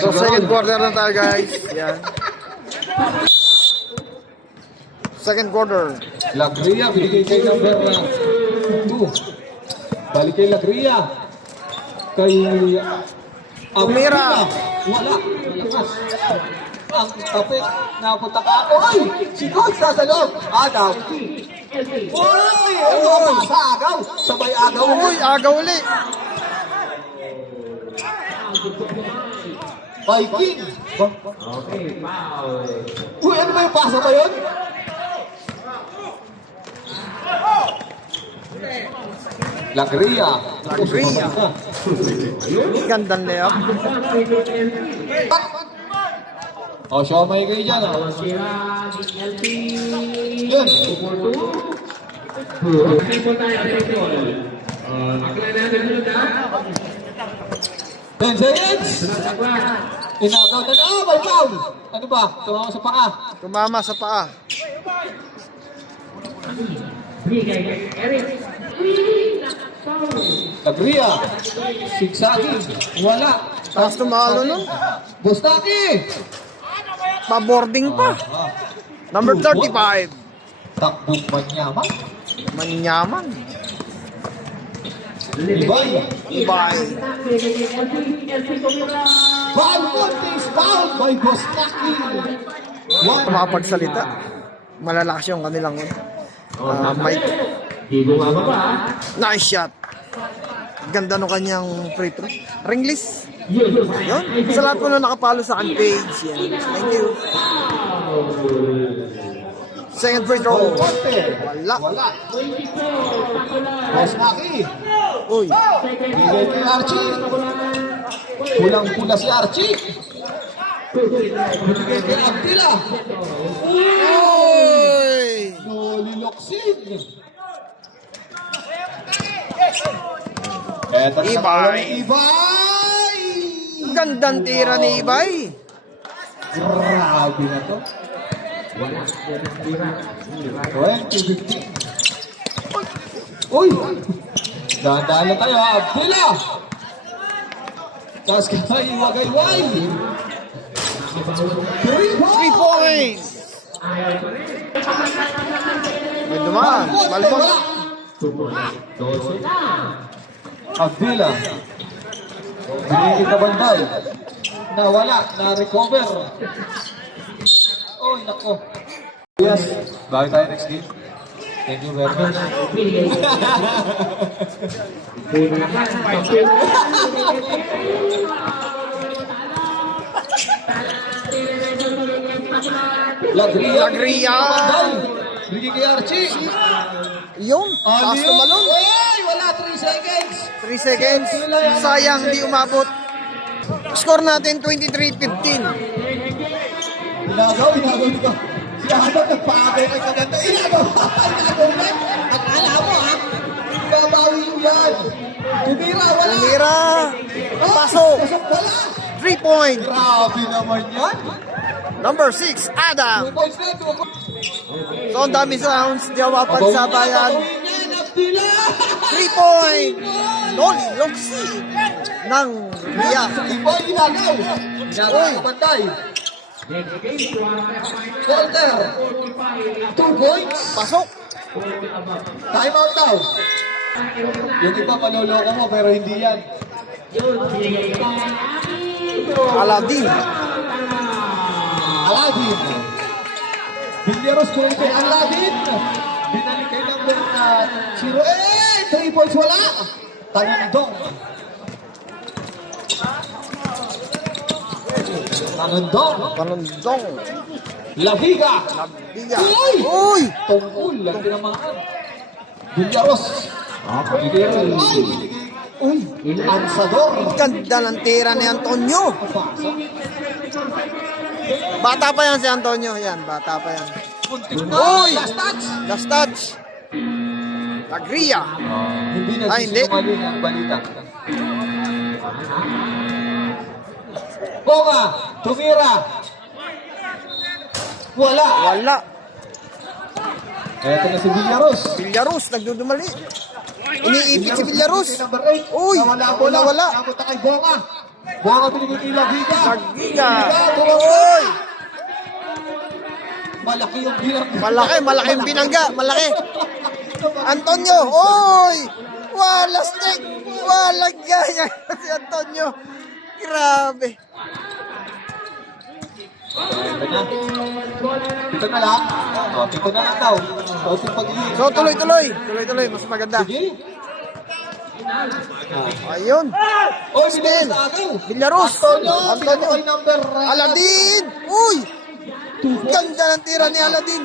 So second quarter na tayo guys. Yan. Second quarter. Lagria, binigay kay number 2. Balik kay Lagria. Kay Tumira. Wala. Malakas. Ang tapit. Napunta ka. Oy! Si Coach nasa loob. Agaw. Oy! Sa agaw. Sabay agaw. Uy, agaw uli. Viking. Okay, foul. Uy, ano ba yung pasa ba yun? Lagria. Lagria. Gandang layup. O, siya may kayo dyan. Sira, LP. Yun. Okay po tayo sa table. Makilala na dito na. 10 seconds. Inagaw na na. May foul. Ano ba? Tumama sa paa. Tumama sa paa. Eric. Lagria. Sigsagi. Wala. Tapos tumalo nun. Bustaki. Pa-boarding pa. Number 35. Takbong manyaman. Manyaman. Ibay. Ibay. Foul contest. Foul by Bustaki. Makapagsalita. Malalakas yung kanilang mic. Di bumaba pa. Nice shot. Ganda no kanyang free throw. Ringless. Yun. Yun. Sa lahat po na nakapalo sa akin page. Yan. Thank you. Second free throw. Wala. Wala. Bustaki. Uy. Bigay kay Archie. Pulang-pula si Archie. Bigay kay Abdila. Uy. Noliloksin. Eto na Ibay. Ibay. Gandang tira ni Ibay. Grabe na to. 20-15. Uy! Dahan-dahan lang tayo, Abdila! Tapos kay Wagayway! 3 points. May dumaan. Malpon. Abdila. Binigit na banday. Nawala, na-recover. Oh, nako. Yes. Bakit tayo next game? Thank you very much. Lagria. Bigay kay Archie. Yun. Taas na balon. Ay, wala 3 seconds. 3 seconds. Sayang di umabot. Score natin 23-15. Inagaw dito. Si Adam nagpaabay kay kaganda. Inagaw na. Akala mo ha? Babawi mo yan. Tumira, wala. Tumira. Pasok. Wala. 3 point. Grabe naman yan. Number 6, Adam. 2 points na, 2 points. So, ang dami sounds. Jawapan sa bayan. 3 point. Noli Loxi. Ng Ria. Ibay, inagaw. Inagaw sa bantay. Walter. 2 points. Pasok. Time out daw. Yung iba manloloko mo pero hindi yan. Aladdin. Aladin. Bilyaros ko kay Aladin. Binalik kay number 0. 3 points wala. Tanundong. Panundong. Lahiga. Labiga. Uy! Uy! Tungkol ang tinamaan. Bilyaros. Uy! Ansador. Ganda ng tira ni Antonio. Bata pa yan si Antonio. Yan, bata pa yan. Uy! Last touch. Last touch. Lagria. Hindi na Ay, hindi. sinungaling ang balita. Bonga, tumira. Wala. Wala. Eto na si Villarus. Villarus, nagdudumali. Iniipit si Villarus. Number 8. Uy, Nawala. wala. Napunta kay Bonga. Buwang pinigilang Higa. Lagiga. Buwang. Oy! Malaki yung bilang. Malaki yung binangga. Malaki. Antonio. Oy! Wala stick. Wala gaya. Si Antonio. Grabe. Pito na lang. O, pito na lang daw. O, pag-ilig. So, tuloy-tuloy. Tuloy-tuloy. Mas maganda. Sige. Ayun. Oy, Still. bilis sa akin. Villaros. Antonio. Antonio. Pinakay number. Aladin. Uy! Ganda ng tira ni Aladin.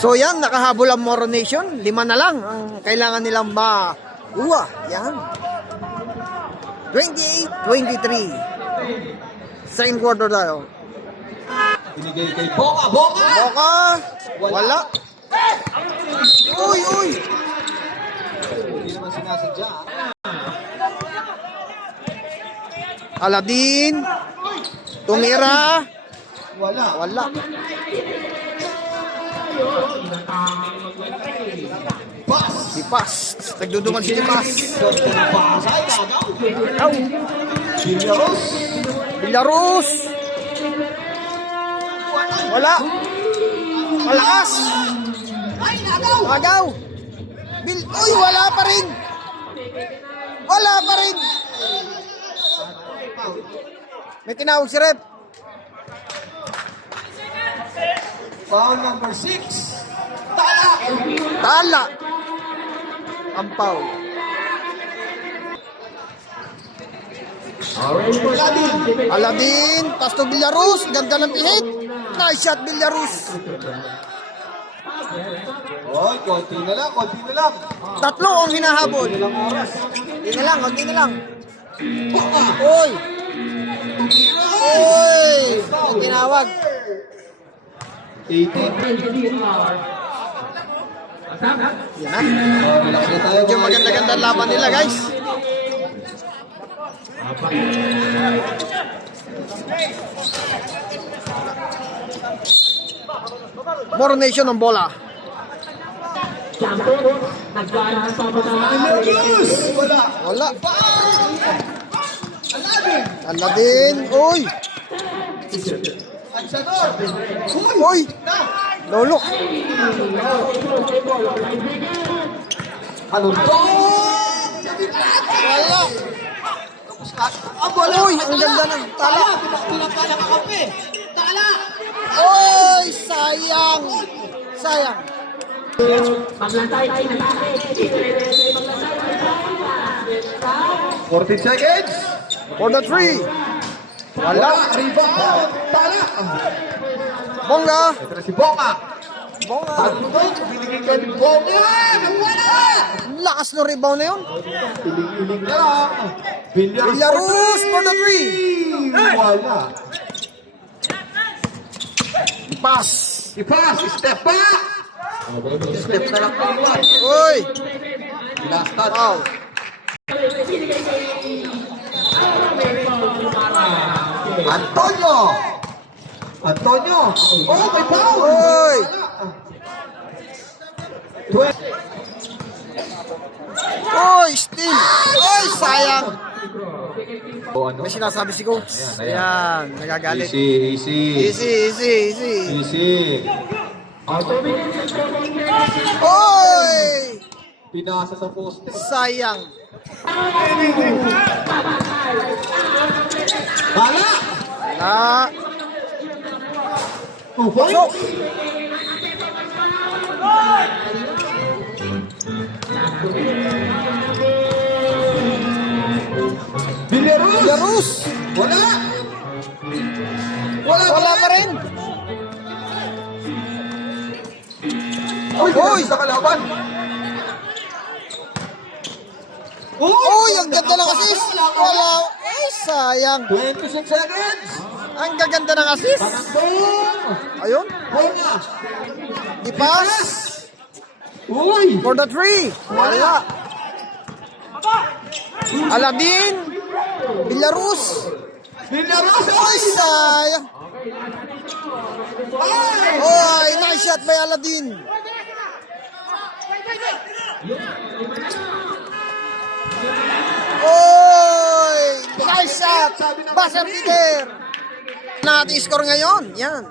So yan, nakahabol ang Moro Nation. 5 na lang ang kailangan nilang makuha. Yan. 28-23. Second quarter tayo. Binigay kay Boka. Boka! Boka. Wala. Uy, uy. Hindi naman sinasadya. Aladin. Tumira. Wala. Wala. Pass. Si Pas. Nagduduman si Pas. Pasay, gagaw. Aw. Villaros. Villaros. Wala. Malakas. Agaw. Uy, wala pa rin. Wala pa rin. May tinawag si Rep. Foul number 6. Tala. Tala. Ang foul. Aladin. Pasto Villaros. Ganda ng pihit. Nice shot Villaros. Oy, konti na lang, konti na lang. Tatlo ang hinahabol. Ilang oras. Hindi na lang, hindi na lang. Uy! Uy! Ang tinawag. 18. Yan na. Relax na tayo. Medyo maganda-ganda ang laban nila, guys. Moro Nation ang bola. Wala. Wala. Aladin. Uy! Ansador. Uy! Lolo. Ano to? Wala. Ang bola. Uy! Ang ganda ng tala. Pinakala ka kape. Tala. Uy! Sayang. Sayang. 14 seconds. For the three. Wala. Rebound. Tala. Bongga. Ito na si Boka. Bongga. Pagputok. Binigay ka ni Boka. Wala. Lakas ng rebound na yun. Iling-iling na lang. Villaros for the three. Wala. Pass. I-pass. Step back. Step na lang kaliwan. Uy. Last touch. Wow. Antonio. Antonio. Oh, may foul. Uy. Uy, still. Uy, sayang. Oh, ano? May sinasabi si coach. Ayan, nagagalit. Easy, easy. Easy, easy, easy. Easy. Uy. Pinasa sa poste. Sayang. Bala! Wala. 2 points. Villaros! Villaros. Wala! Wala pa rin. Uy! Sa kalaban! Uy, ang ganda ng assist. Wala. Ay, sayang. 26 seconds! Ang gaganda ng assist. Panandong! Ayun. Bola! Ipas. Uy! For the three. Wala. Aladin. Villaros. Villaros! Ay, sayang. Oy, nice shot by Aladin. Oy! shot. Buzzer beater. Na ating score ngayon. Yan.